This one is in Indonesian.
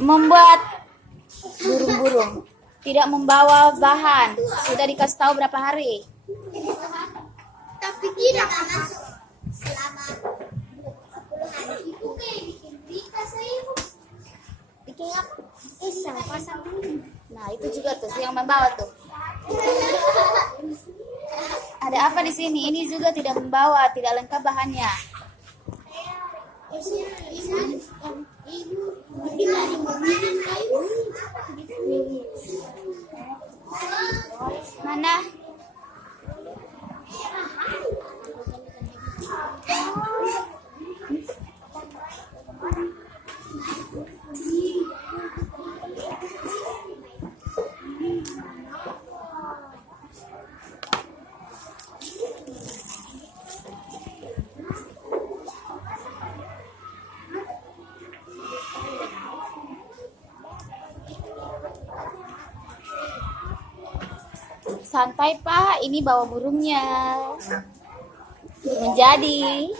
membuat burung-burung. Tidak membawa bahan. Sudah dikasih tahu berapa hari? Tapi tidak masuk selama 10 hari. Oke, bikin berita saya. Bikin apa? Sama pasang ini. Nah, itu juga tuh yang membawa tuh. Ada apa di sini? Ini juga tidak membawa, tidak lengkap bahannya. Mana? Santai Pak, ini bawa burungnya. Belum jadi.